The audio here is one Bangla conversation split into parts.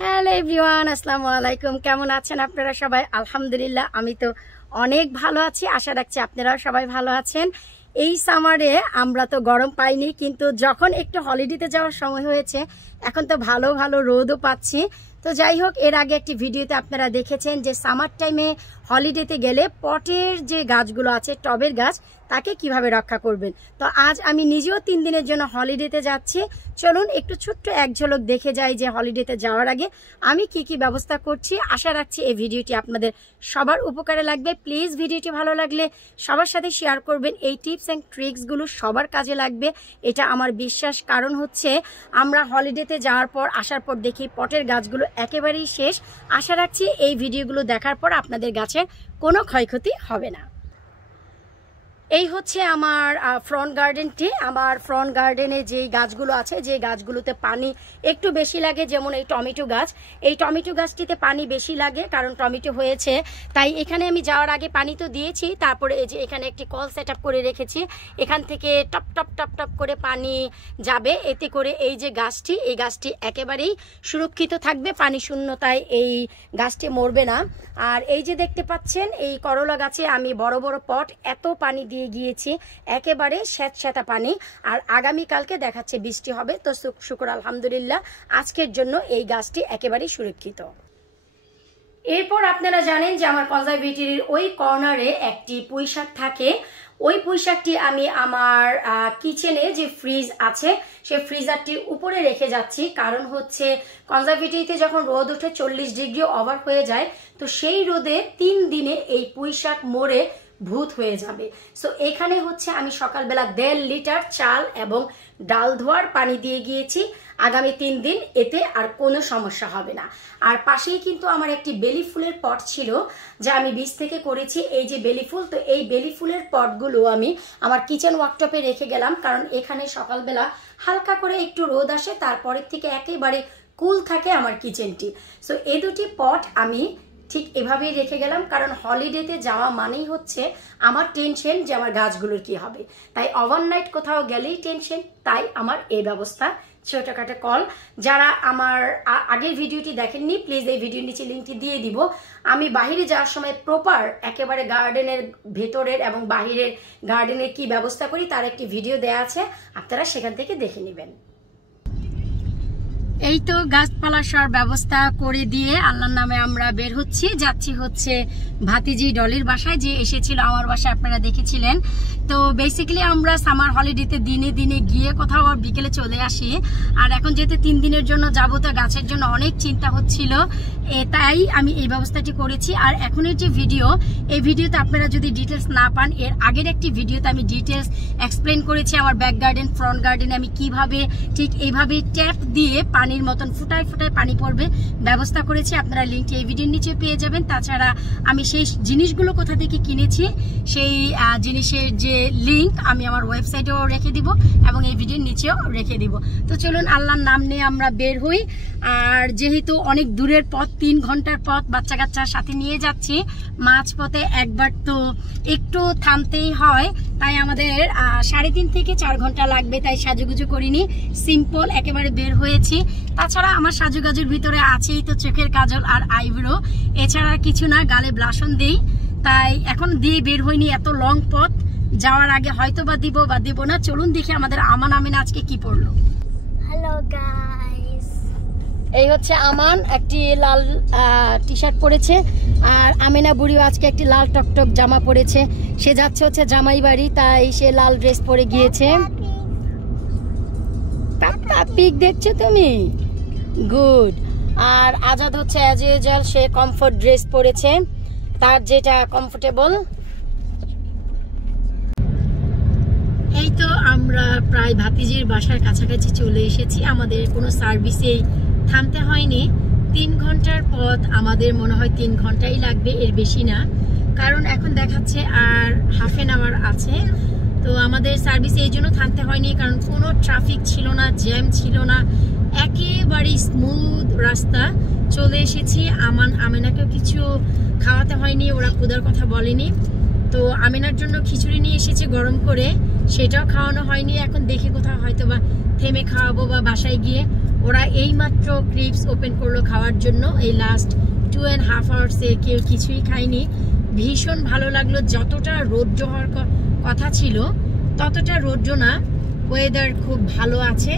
হ্যালো এভরিওয়ান, আসসালামু আলাইকুম। কেমন আছেন আপনারা সবাই? আলহামদুলিল্লাহ আমি তো অনেক ভালো আছি। আশা রাখছি আপনারাও সবাই ভালো আছেন। এই সামারে আমরা তো গরম পাইনি, কিন্তু যখন একটু হলিডেতে যাওয়ার সময় হয়েছে এখন তো ভালো ভালো রোদও পাচ্ছি। তো যাই হোক, এর আগে একটি ভিডিওতে আপনারা দেখেছেন যে সামার টাইমে হলিডেতে গেলে পটের যে গাছগুলো আছে, টবের গাছ, তাকে কিভাবে রক্ষা করবেন। তো আজ আমি নিজেও 3 দিনের জন্য হলিডেতে যাচ্ছি। চলুন একটু ছোট্ট এক ঝলক দেখে যাই যে হলিডেতে যাওয়ার আগে আমি কি কি ব্যবস্থা করছি। আশা রাখছি এই ভিডিওটি আপনাদের সবার উপকারে লাগবে। প্লিজ ভিডিওটি ভালো লাগলে সবার সাথে শেয়ার করবেন। এই টিপস অ্যান্ড ট্রিক্সগুলো সবার কাজে লাগবে, এটা আমার বিশ্বাস। কারণ হচ্ছে আমরা হলিডেতে যাওয়ার পর আসার পর দেখি পটের গাছগুলো একেবারেই শেষ। আশা রাখছি এই ভিডিওগুলো দেখার পর আপনাদের গাছের কোনো ক্ষয়ক্ষতি হবে না। এই হচ্ছে আমার ফ্রন্ট গার্ডেনটি। আমার ফ্রন্ট গার্ডেনে যেই গাছগুলো আছে, যে গাছগুলোতে পানি একটু বেশি লাগে, যেমন এই টমেটো গাছ। এই টমেটো গাছটিতে পানি বেশি লাগে কারণ টমেটো হয়েছে, তাই এখানে আমি যাওয়ার আগে পানি তো দিয়েছি। তারপরে এই যে এখানে একটি কল সেট আপ করে রেখেছি, এখান থেকে টপ টপ টপ টপ করে পানি যাবে। এতে করে এই যে গাছটি, এই গাছটি একেবারেই সুরক্ষিত থাকবে, পানি শূন্যতায় এই গাছটি মরবে না। আর এই যে দেখতে পাচ্ছেন এই করলা গাছে আমি বড় বড় পট এত পানি দিয়ে গিয়েছি, একেবারে স্যাঁতস্যাঁতা পানি। আর আগামীকালকে দেখাচ্ছে বৃষ্টি হবে, তো শুকর আলহামদুলিল্লাহ আজকের জন্য এই গাছটি একেবারে সুরক্ষিত। এরপর আপনারা জানেন যে আমার কনজারভেটরির ওই কর্নারে একটি পুঁইশাক থাকে। ওই পুঁইশাকটি আমি আমার কিচেনে যে ফ্রিজ আছে সেই ফ্রিজারটির উপরে রেখে যাচ্ছি। কারণ হচ্ছে কনজারভেটরিতে যখন রোদ ওঠে 40 ডিগ্রি ওভার হয়ে যায়, তো সেই রোদে 3 দিনে এই পুঁইশাক মরে ভূত হয়ে যাবে। সো এখানে হচ্ছে আমি সকালবেলা 1.5 লিটার চাল এবং ডাল ধোয়ার পানি দিয়ে গিয়েছি। আগামী 3 দিন এতে আর কোনো সমস্যা হবে না। আর পাশেই কিন্তু আমার একটি বেলি ফুলের পট ছিল, যা আমি বীজ থেকে করেছি। এই যে বেলি ফুল, তো এই বেলি ফুলের পটগুলো আমি আমার কিচেন ওয়ার্কটপে রেখে গেলাম, কারণ এখানে সকালবেলা হালকা করে একটু রোদ আসে, তারপরের থেকে একেবারে কুল থাকে আমার কিচেনটি। সো এই দুটি পট আমি ঠিক এভাবেই রেখে গেলাম, কারণ হলিডেতে যাওয়া মানেই হচ্ছে আমার টেনশন যে আমার গাছগুলোর কি হবে। তাই ওভারনাইট কোথাও গেলেই টেনশন, তাই আমার এই ব্যবস্থা। ছোটখাটো কল, যারা আমার আগের ভিডিওটি দেখেননি প্লিজ এই ভিডিওর নিচে লিঙ্কটি দিয়ে দিব। আমি বাহিরে যাওয়ার সময় প্রপার একেবারে গার্ডেনের ভেতরের এবং বাহিরের গার্ডেনের কি ব্যবস্থা করি তার একটি ভিডিও দেয়া আছে, আপনারা সেখান থেকে দেখে নেবেন। এই তো গাছপালা সব ব্যবস্থা করে দিয়ে আল্লাহর নামে আমরা বের যাচ্ছি হচ্ছে ভাতিজি ডলির বাসায়, যে এসেছিল আমার বাসায়, আপনারা দেখেছিলেন। তো বেসিক্যালি আমরা সামার হলিডেতে দিনে দিনে গিয়ে কোথাও আর বিকেলে চলে আসি। আর এখন যেহেতু 3 দিনের জন্য যাবো, তো গাছের জন্য অনেক চিন্তা হচ্ছিল, তাই আমি এই ব্যবস্থাটি করেছি। আর এখনের যে ভিডিও, এই ভিডিওতে আপনারা যদি ডিটেলস না পান, এর আগের একটি ভিডিওতে আমি ডিটেলস এক্সপ্লেন করেছি আমার ব্যাক গার্ডেন ফ্রন্ট গার্ডেনে আমি কিভাবে ঠিক এইভাবে ট্যাপ দিয়ে পানির মতন ফুটায় ফুটায় পানি পড়বে ব্যবস্থা করেছি। আপনারা লিঙ্কটি এই ভিডিওর নিচে পেয়ে যাবেন। তাছাড়া আমি সেই জিনিসগুলো কোথা থেকে কিনেছি সেই জিনিসের যে লিঙ্ক আমি আমার ওয়েবসাইটেও রেখে দিব এবং এই ভিডিওর নিচেও রেখে দিব। তো চলুন আল্লাহর নাম নিয়ে আমরা বের হই। আর যেহেতু অনেক দূরের পথ, 3 ঘন্টার পথ, বাচ্চা কাচ্চার সাথে নিয়ে যাচ্ছি, মাঝপথে একবার তো একটু থামতেই হয়, তাই আমাদের 3.5 থেকে 4 ঘন্টা লাগবে। তাই সাজুগুজু করিনি, সিম্পল একেবারে বের হয়েছি। তাছাড়া আমার সাজুগাজুর ভিতরে আছেই তো চোখের কাজল আর আইব্রো, এছাড়া কিছু না, গালে ব্লাশন দেই। তাই এখন দিয়ে বের হইনি, এত লং পথ যাওয়ার আগে হয়তো বা দিব না। চলুন দেখি আমাদের আমান আমিনা আজকে কি পরলো। হ্যালো গাইস, এই হচ্ছে আমান, একটি লাল টি শার্ট পরেছে, আর আমিনা বুড়িও আজকে একটি লাল টকটক জামা পরেছে। সে যাচ্ছে হচ্ছে জামাই বাড়ি, তাই সে লাল ড্রেস পরে গিয়েছে। পিক দেখছো তুমি? গুড। আর আজাদ হচ্ছে অ্যাজ ইউজুয়াল, সে কমফোর্ট ড্রেস পরেছে, তার যেটা কমফোর্টেবল। এই তো আমরা প্রায় ভাতিজির বাসার কাছাকাছি চলে এসেছি। আমাদের কোনো সার্ভিসেই থামতে হয়নি। 3 ঘন্টার পথ, আমাদের মনে হয় 3 ঘন্টাই লাগবে, এর বেশি না। কারণ এখন দেখাচ্ছে আর হাফ এন আওয়ার আছে। তো আমাদের সার্ভিসে এই জন্য থামতে হয়নি, কারণ কোনো ট্রাফিক ছিল না, জ্যাম ছিল না, একেবারে স্মুথ রাস্তা। চলে এসেছি। আমিনাকেও কিছু খাওয়াতে হয়নি, ওরা ক্ষুধার কথা বলেনি। তো আমিনার জন্য খিচুড়ি নিয়ে এসেছে গরম করে, সেটাও খাওয়ানো হয়নি। এখন দেখে কোথাও হয়তো বা থেমে খাওয়াবো বা বাসায় গিয়ে। ওরা এইমাত্র ক্রিপস ওপেন করলো খাওয়ার জন্য। এই লাস্ট 2.5 আওয়ার্সে কেউ কিছুই খায়নি। ভীষণ ভালো লাগলো। যতটা রৌদ্র হওয়ার কথা ছিল ততটা রৌদ্র না, ওয়েদার খুব ভালো আছে।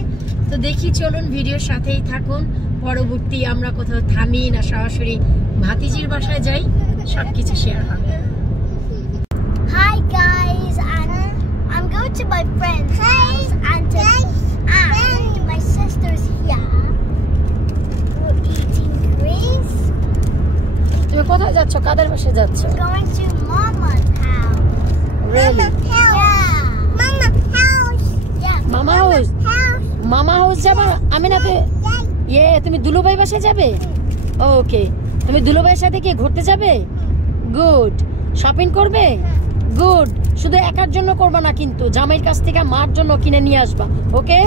তো দেখি, চলুন ভিডিওর সাথেই থাকুন। পরবর্তী আমরা কোথাও থামি না সরাসরি ভাতিজির বাসায় যাই, সবকিছু শেয়ার হবে। Hi guys, I'm going to my friend's house and my sister's here. We're eating greens. তুমি কোথায় যাচ্ছ? কাদের বাসায় যাচ্ছ? Going to Mama's house. Really? Mama's house. মামা হাউস যাবা? আমি না, তুমি দুলুভাই বাসায় যাবে? ওকে, তুমি দুলুভাইয়ের সাথে কি ঘুরতে যাবে? গুড। শপিং করবে? গুড। শুধু একার জন্য করবা না কিন্তু, জামাইয়ের কাছ থেকে মার জন্য কিনে নিয়ে আসবা। ওকে?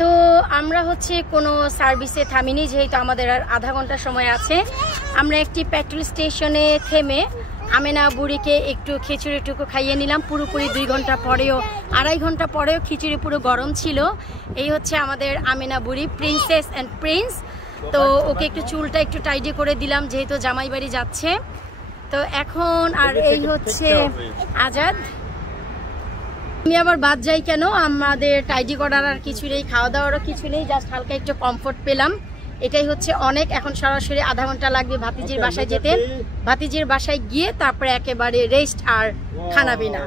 তো আমরা হচ্ছে কোনো সার্ভিসে থামিনি, যেহেতু আমাদের আর আধা ঘন্টা সময় আছে। আমরা একটি পেট্রোল স্টেশনে থেমে আমেনা বুড়িকে একটু খিচুড়িটুকু খাইয়ে নিলাম। পুরোপুরি 2 ঘন্টা পরেও, 2.5 ঘন্টা পরেও খিচুড়ি পুরো গরম ছিল। এই হচ্ছে আমাদের আমেনা বুড়ি, প্রিন্সেস অ্যান্ড প্রিন্স। তো ওকে একটু চুলটা একটু টাইডি করে দিলাম, যেহেতু জামাই বাড়ি যাচ্ছে। তো এখন আর এই হচ্ছে আজাদ। আমি আবার বাদ যাই কেন, আমাদের টাইডি করার আর কিছু নেই, খাওয়া দাওয়ারও কিছু নেই, জাস্ট হালকা একটু কমফোর্ট পেলাম, এটাই হচ্ছে অনেক। এখন সরাসরি আধা ঘন্টা লাগবে ভাতিজির বাসায় যেতে। ভাতিজির বাসায় গিয়ে তারপরে একেবারে রেস্ট আর খানা পিনা।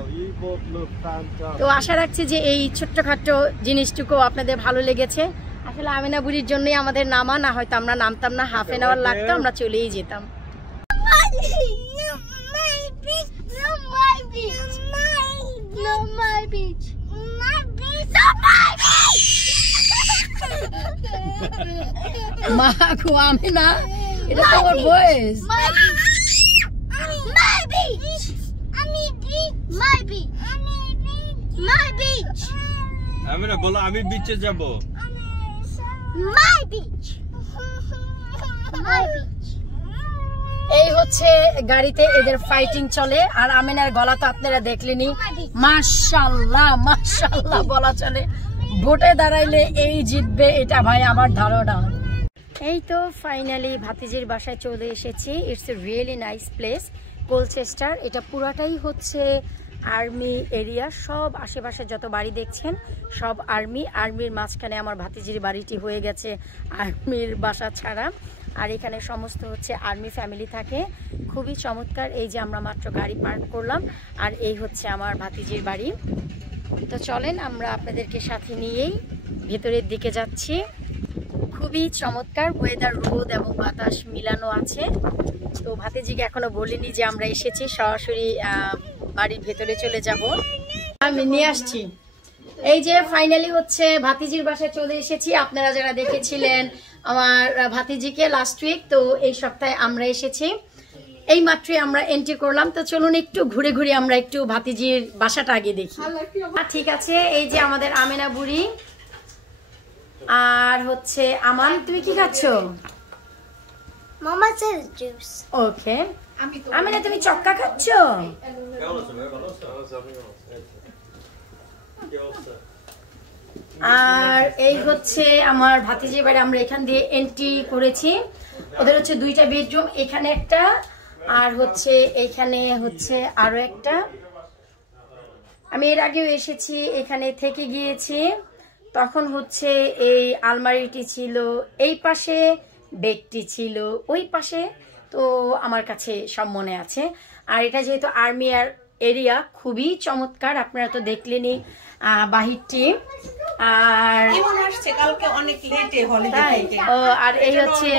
তো আশা রাখছি যে এই ছোট্টখাট্ট জিনিসটুকু আপনাদের ভালো লেগেছে। আসলে আমেনা বুড়ির জন্যই আমাদের নামা, না হয়তো আমরা নামতাম না, হাফ এন আওয়ার লাগতো, আমরা চলেই যেতাম। মা গো, আমেনা, এটা তো আমার ভয়েস। আমেনা বলো, আমি বিচে যাব। এই হচ্ছে গাড়িতে এদের ফাইটিং চলে, আর আমেনার গলা তো আপনারা দেখলেনি। মাশাআল্লাহ মাশাআল্লাহ বলা চলে। ভোটে দাঁড়াইলে এই জিতবে, এটা ভাই আমার ধারণা। এই তো ফাইনালি ভাতিজির বাসায় চলে এসেছি। It's a really nice place, Colchester. এটা পুরাটাই হচ্ছে আর্মি এরিয়া। সব আশেপাশে যত বাড়ি দেখছেন সব আর্মির মাঝখানে আমার ভাতিজির বাড়িটি হয়ে গেছে আর্মির বাসা ছাড়া। আর এখানে সমস্ত হচ্ছে আর্মি ফ্যামিলি থাকে, খুবই চমৎকার। এই যে আমরা মাত্র গাড়ি পার্ক করলাম, আর এই হচ্ছে আমার ভাতিজির বাড়ি। তো চলেন আমরা আপনাদেরকে সাথে নিয়েই ভেতরের দিকে যাচ্ছি। খুবই চমৎকার ওয়েদার, রোদ এবং বাতাস মিলানো আছে। তো ভাতিজিকে এখনো বলিনি যে আমরা এসেছি, সরাসরি বাড়ির ভেতরে চলে যাব। আমি নিয়ে আসছি। এই যে ফাইনালি হচ্ছে ভাতিজির বাসায় চলে এসেছি। আপনারা যারা দেখেছিলেন আমার ভাতিজিকে লাস্ট উইক, তো এই সপ্তাহে আমরা এসেছি। এই মাত্রই আমরা এন্ট্রি করলাম। তো চলুন একটু ঘুরে ঘুরে আমরা একটু ভাতিজির বাসাটা আগে দেখি। ঠিক আছে, এই যে আমাদের আমেনা বুড়ি, আর হচ্ছে আমান। তুমি কি খাচ্ছ? Mama says juice. ওকে। আমেনা তুমি চক্কা খাচ্ছ? আর এই হচ্ছে আমার ভাতিজির বাড়ি। আমরা এখান দিয়ে এন্ট্রি করেছি। ওদের হচ্ছে 2টা বেডরুম, এখানে একটা আর হচ্ছে এইখানে হচ্ছে আরো একটা। আমি এর আগেও এসেছি, এখানে থেকে গিয়েছি। তখন হচ্ছে এই আলমারিটি ছিল, এই পাশে বেডটি ছিল, ওই পাশে। তো আমার কাছে সব মনে আছে। আর এটা যেহেতু আর্মি এরিয়া, খুবই চমৎকার। আপনারা তো দেখলেনই বাহিরটি। আর আর এই হচ্ছে,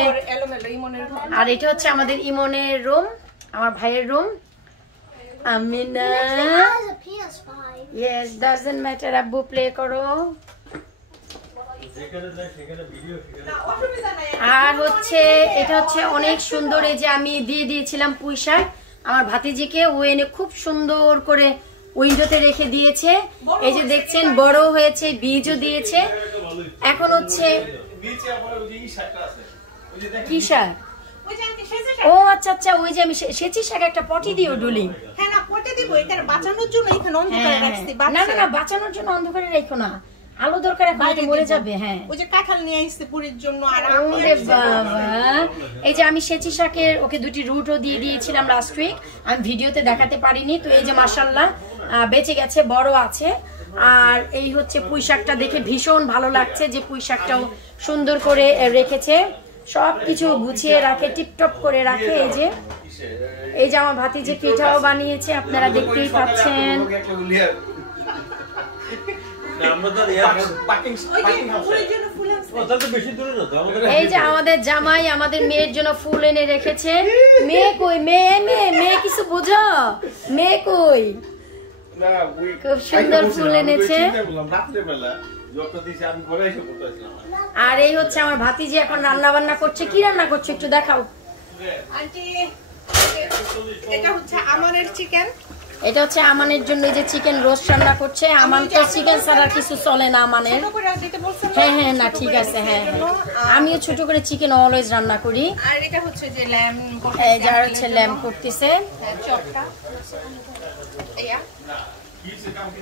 আর এটা হচ্ছে আমাদের ইমনের রুম, আমার ভাইয়ের room. Amina, yes, doesn't matter, আব্বু প্লে করো। আর হচ্ছে এটা হচ্ছে অনেক সুন্দর। এই যে আমি দিয়ে দিয়েছিলাম পুঁইশাক আমার ভাতিজিকে, ও এনে খুব সুন্দর করে উইন্ডোতে রেখে দিয়েছে। এই যে দেখছেন বড় হয়েছে, বীজও দিয়েছে। এখন হচ্ছে কি শাক? ও আচ্ছা আচ্ছা, ওই যে আমি সেচি শাক একটা পটি দিও ডুলি। হ্যাঁ না পটে দিব, এটা বাঁচানোর জন্য এখানে অন্ধকারে রাখছি। না না না, বাঁচানোর জন্য অন্ধকারে রাখো না, আলো দরকার, এখন তো মরে যাবে। হ্যাঁ ওই যে কাঁঠাল নিয়ে আসছে পুরির জন্য। আর ওরে বাবা, এই যে আমি সেচি শাকের ওকে দুটি রুটও দিয়ে দিয়েছিলাম লাস্ট উইক, আমি ভিডিওতে দেখাতে পারিনি। তো এই যে মাশাআল্লাহ বেঁচে গেছে, বড় আছে। আর এই হচ্ছে পুঁই শাকটা দেখে ভীষণ ভালো লাগছে যে পুঁই শাকটাও সুন্দর করে রেখেছে, সবকিছু গুছিয়ে রাখে, টিপটপ করে রাখে। এই যে আমার ভাতিজি পিঠাও বানিয়েছে, আপনারা দেখতেই পাচ্ছেন। এই যে আমাদের জামাই আমাদের মেয়ের জন্য ফুল এনে রেখেছে। মেয়ে কই? মেয়ে কিছু বোঝো? মেয়ে কই? খুব সুন্দর ফুল এনেছে। আর এই হচ্ছে আমার ভাতিজি এখন রান্না বান্না করছে। কি রান্না করছে একটু দেখাও। এটা হচ্ছে আমানের চিকেন। এটা হচ্ছে আমানের জন্য এই যে চিকেন রোস্ট রান্না করছে। আমান তো চিকেন ছাড়া কিছু চলে না আমানের। হ্যাঁ হ্যাঁ না ঠিক আছে, হ্যাঁ আমিও ছোট করে চিকেন অলওয়েজ রান্না করি। আর এটা হচ্ছে যে ল্যাম্ব, এই যার হচ্ছে ল্যাম্ব করতেছে। চপটা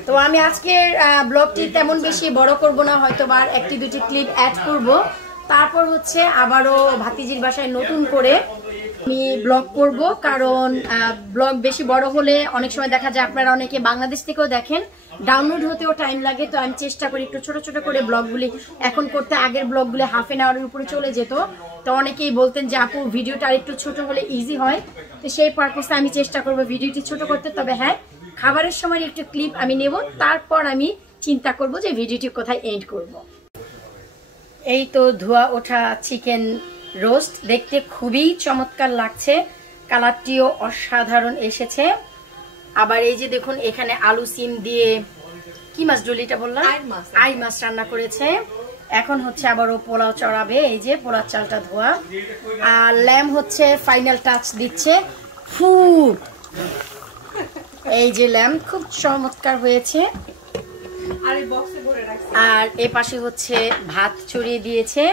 তো আমি আজকের ব্লগটি তেমন বেশি বড় করব না, হয়তো বা একটি দুটি ক্লিপ অ্যাড করব, তারপর হচ্ছে আবারও ভাতিজির বাসায় নতুন করে আমি ব্লগ করব। কারণ ব্লগ বেশি বড় হলে অনেক সময় দেখা যায় আপনারা অনেকে বাংলাদেশ থেকেও দেখেন, ডাউনলোড হতেও টাইম লাগে। তো আমি চেষ্টা করি একটু ছোট ছোট করে ব্লগগুলি এখন করতে। আগের ব্লগগুলি হাফ এন আওয়ারের উপরে চলে যেত, তো অনেকেই বলতেন যে আপু ভিডিওটা আরেকটু ছোট হলে ইজি হয়। তো সেই পারপাসে আমি চেষ্টা করব ভিডিওটি ছোট করতে। তবে হ্যাঁ, খাবারের সময় একটু ক্লিপ আমি নেব, তারপর আমি চিন্তা করব যে ভিডিওটি কোথায় এন্ড করব। এই তো ধোয়া ওঠা চিকেন রোস্ট, দেখতে খুবই চমৎকার লাগছে, কালারটিও অসাধারণ এসেছে। আবার এই যে দেখুন এখানে আলু সিম দিয়ে কি মাছ ডলিটা বললাম, আই মাছ রান্না করেছে। এখন হচ্ছে আবারও পোলাও চড়াবে। এই যে পোলার চালটা ধোয়া, আর ল্যাম্ব হচ্ছে ফাইনাল টাচ দিচ্ছে। ফু, এই যে ল্যাম্ব খুব চমৎকার হয়েছে। আর এ পাশে হচ্ছে ভাত চড়িয়ে দিয়েছে।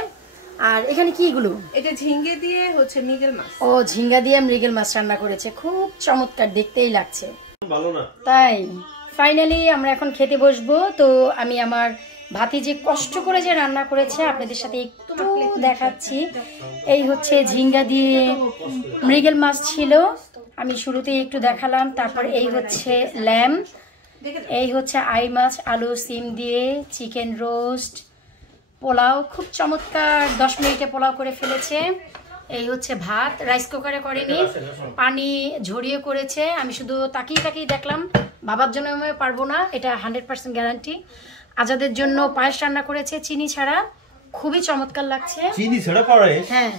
আর এখানে কি এগুলো? এটা ঝিঙ্গে দিয়ে হচ্ছে মৃগেল মাছ। ও ঝিঙ্গা দিয়ে মৃগেল মাছ রান্না করেছে, খুব চমৎকার দেখতেই লাগছে। ভালো না? তাই ফাইনালি আমরা এখন খেতে বসবো। তো আমি আমার ভাতিজি কষ্ট করে যে রান্না করেছে আপনাদের সাথে একটু দেখাচ্ছি। এই হচ্ছে ঝিঙ্গা দিয়ে মৃগেল মাছ ছিল, আমি শুরুতেই একটু দেখালাম। তারপর এই হচ্ছে ল্যাম্ব, এই হচ্ছে আই মাছ, আলু সিম দিয়ে চিকেন রোস্ট, পোলাও খুব চমৎকার 10 মিনিটে পোলাও করে ফেলেছে। এই হচ্ছে ভাত, রাইস কুকারে করেনি, পানি ঝরিয়ে করেছে। আমি শুধু তাকিয়ে তাকিয়ে দেখলাম, বাবার জন্য আমি পারবো না, এটা 100% গ্যারান্টি। আজাদের জন্য পায়েস রান্না করেছে চিনি ছাড়া, খুবই চমৎকার লাগছে। চিনি ছাড়া পায়েস? হ্যাঁ,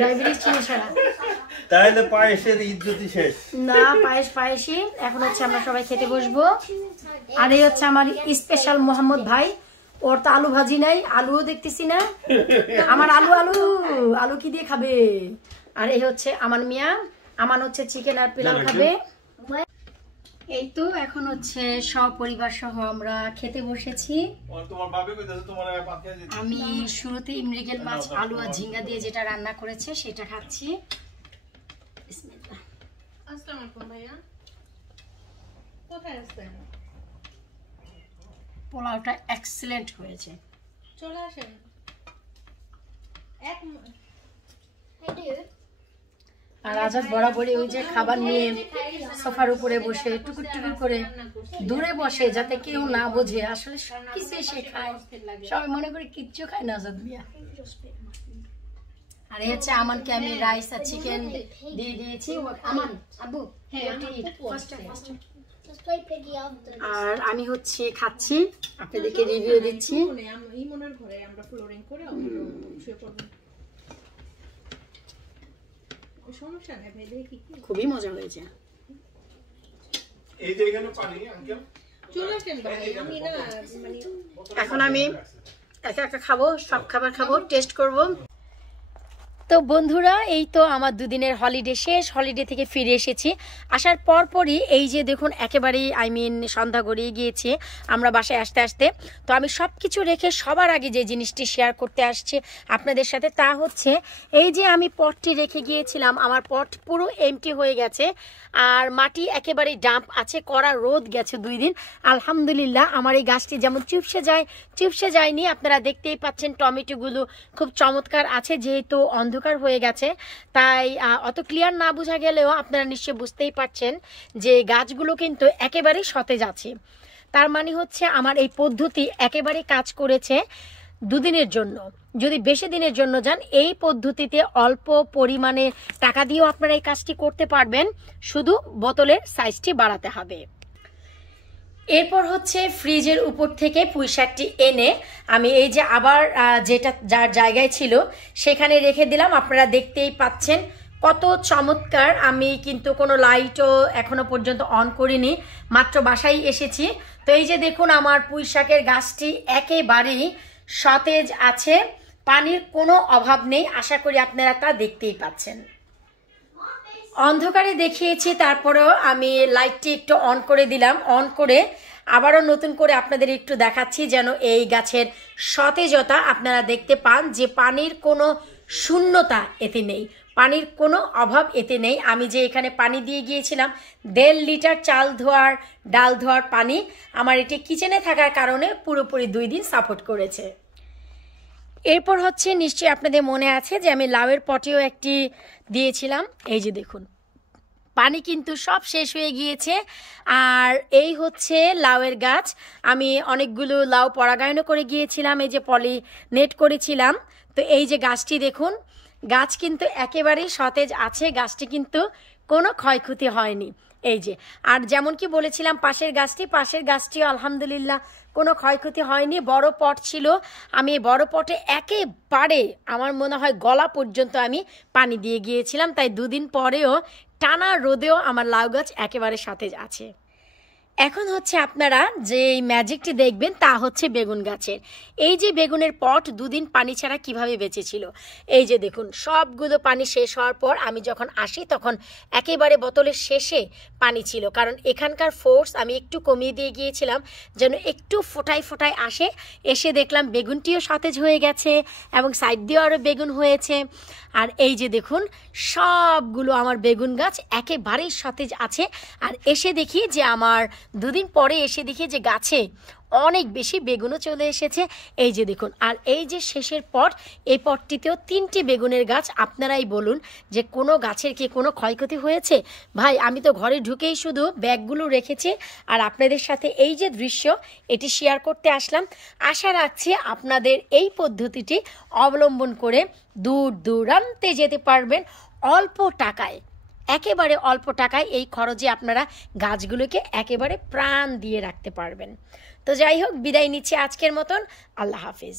ডায়াবেটিস চিনি ছাড়া। তাহলে পায়েসের ইজ্জতই শেষ। না, পায়েসই। এখন হচ্ছে আমরা সবাই খেতে বসবো। আর এই হচ্ছে আমার স্পেশাল মোহাম্মদ ভাই, ওর তো আলু ভাজি নাই, আলুও দেখতেছি না। আমার আলু কি দিয়ে খাবে? আর এই হচ্ছে আমার মিয়া, আমার হচ্ছে চিকেন আর পোলাও খাবে। এই তো এখন হচ্ছে সব পরিবার সহ আমরা খেতে বসেছি। আমি শুরুতেই মৃগেল মাছ আলু আর ঝিঙ্গা দিয়ে যেটা রান্না করেছে সেটা খাচ্ছি। আসসালামু আলাইকুম ভাইয়া, কোথায় আছেন? পোলাওটা এক্সিলেন্ট হয়েছে, চলে আসেন। আর আজাদ বরাবরই ওই যে খাবার নিয়ে সোফার উপরে বসে টুকুর টুকুর করে দূরে বসে, যাতে কেউ না বোঝে আসলে সবকিছু সে খায়, সবাই মনে করে কিচ্ছু খায় না আজাদ মিয়া। আর এই হচ্ছে আমানকে আমি রাইস আর চিকেন দিয়ে দিয়েছি। আমান আব্বু, আর আমি হচ্ছে খাচ্ছি, আপনাদেরকে রিভিউ দিচ্ছি। খুবই মজা হয়েছে। এখন আমি একা একা খাবো, সব খাবার খাবো, টেস্ট করব। তো বন্ধুরা এই তো আমার দুদিনের হলিডে শেষ, হলিডে থেকে ফিরে এসেছি। আসার পরপরই এই যে দেখুন একেবারেই সন্ধ্যা গড়িয়ে গিয়েছে আমরা বাসায় আসতে আসতে। তো আমি সব কিছু রেখে সবার আগে যে জিনিসটি শেয়ার করতে আসছি আপনাদের সাথে তা হচ্ছে এই যে আমি পটটি রেখে গিয়েছিলাম, আমার পট পুরো এমটি হয়ে গেছে আর মাটি একেবারেই ডাম্প আছে, কড়া রোদ গেছে 2 দিন। আলহামদুলিল্লাহ আমার এই গাছটি যেমন চুপসে যায়নি। আপনারা দেখতেই পাচ্ছেন টমেটোগুলো খুব চমৎকার আছে, যেহেতু অন্ধকার হয়ে গেছে তাই অত ক্লিয়ার না বোঝা গেলেও আপনারা নিশ্চয়ই বুঝতেই পারছেন যে গাছগুলো কিন্তু একেবারেই সতেজ আছে। তার মানে হচ্ছে আমার এই পদ্ধতি একেবারে কাজ করেছে 2 দিনের জন্য। যদি বেশি দিনের জন্য যান এই পদ্ধতিতে অল্প পরিমাণে টাকা দিয়েও আপনারা এই কাজটি করতে পারবেন, শুধু বোতলের সাইজটি বাড়াতে হবে। এরপর হচ্ছে ফ্রিজের উপর থেকে পুঁইশাকটি এনে আমি এই যে আবার যেটা যার জায়গায় ছিল সেখানে রেখে দিলাম। আপনারা দেখতেই পাচ্ছেন কত চমৎকার। আমি কিন্তু কোনো লাইটও এখনো পর্যন্ত অন করিনি, মাত্র বাসায় এসেছি। তো এই যে দেখুন আমার পুঁইশাকের গাছটি একেবারেই সতেজ আছে, পানির কোনো অভাব নেই। আশা করি আপনারা তা দেখতেই পাচ্ছেন। অন্ধকারে দেখিয়েছি, তারপরেও আমি লাইটটি একটু অন করে দিলাম। অন করে আবারও নতুন করে আপনাদের একটু দেখাচ্ছি যেন এই গাছের সতেজতা আপনারা দেখতে পান, যে পানির কোনো শূন্যতা এতে নেই, পানির কোনো অভাব এতে নেই। আমি যে এখানে পানি দিয়ে গিয়েছিলাম 1.5 লিটার চাল ধোয়ার ডাল ধোয়ার পানি, আমার এটি কিচেনে থাকার কারণে পুরোপুরি 2 দিন সাপোর্ট করেছে। এরপর হচ্ছে নিশ্চয়ই আপনাদের মনে আছে যে আমি লাউয়ের পটেও একটি দিয়েছিলাম। এই যে দেখুন পানি কিন্তু সব শেষ হয়ে গিয়েছে। আর এই হচ্ছে লাউয়ের গাছ। আমি অনেকগুলো লাউ পরাগায়নও করে গিয়েছিলাম, এই যে পলি নেট করেছিলাম। তো এই যে গাছটি দেখুন, গাছ কিন্তু একেবারেই সতেজ আছে, গাছটি কিন্তু কোনো ক্ষয়ক্ষতি হয়নি। এই যে আর যেমন কি বলেছিলাম পাশের গাছটিও আলহামদুলিল্লাহ কোনো ক্ষয়ক্ষতি হয়নি। বড় পট ছিল, আমি বড় পটে একেবারে আমার মনে হয় গলা পর্যন্ত আমি পানি দিয়ে গিয়েছিলাম, তাই 2 দিন পরেও টানা রোদেও আমার লাউ গাছ একেবারে সতেজ আছে। এখন হচ্ছে আপনারা যে ম্যাজিকটি দেখবেন তা হচ্ছে বেগুন গাছের। এই যে বেগুনের পট 2 দিন পানি ছাড়া কিভাবে বেঁচেছিল, এই যে দেখুন সবগুলো পানি শেষ হওয়ার পর আমি যখন আসি তখন একেবারে বোতলের শেষে পানি ছিল, কারণ এখানকার ফোর্স আমি একটু কমিয়ে দিয়ে গিয়েছিলাম যেন একটু ফোটায় আসে। এসে দেখলাম বেগুনটিও সতেজ হয়ে গেছে এবং সাইড দিয়েও আরও বেগুন হয়েছে। আর এই যে দেখুন সবগুলো আমার বেগুন গাছ একেবারেই সতেজ আছে। আর এসে দেখি যে আমার 2 দিন পরে এসে দেখি যে গাছে অনেক বেশি বেগুনও চলে এসেছে। এই যে দেখুন, আর এই যে শেষের পট, এই পটটিতেও 3টি বেগুনের গাছ। আপনারাই বলুন যে কোনো গাছের কি কোনো ক্ষয়ক্ষতি হয়েছে? ভাই আমি তো ঘরে ঢুকেই শুধু ব্যাগগুলো রেখেছি আর আপনাদের সাথে এই যে দৃশ্য এটি শেয়ার করতে আসলাম। আশা রাখছি আপনাদের এই পদ্ধতিটি অবলম্বন করে দূর দূরান্তে যেতে পারবেন অল্প টাকায়, একেবারে অল্প টাকায় এই খরচে আপনারা গাছগুলোকে একেবারে প্রাণ দিয়ে রাখতে পারবেন। তো যাই হোক, বিদায় নিচ্ছি আজকের মতন। আল্লাহ হাফিজ।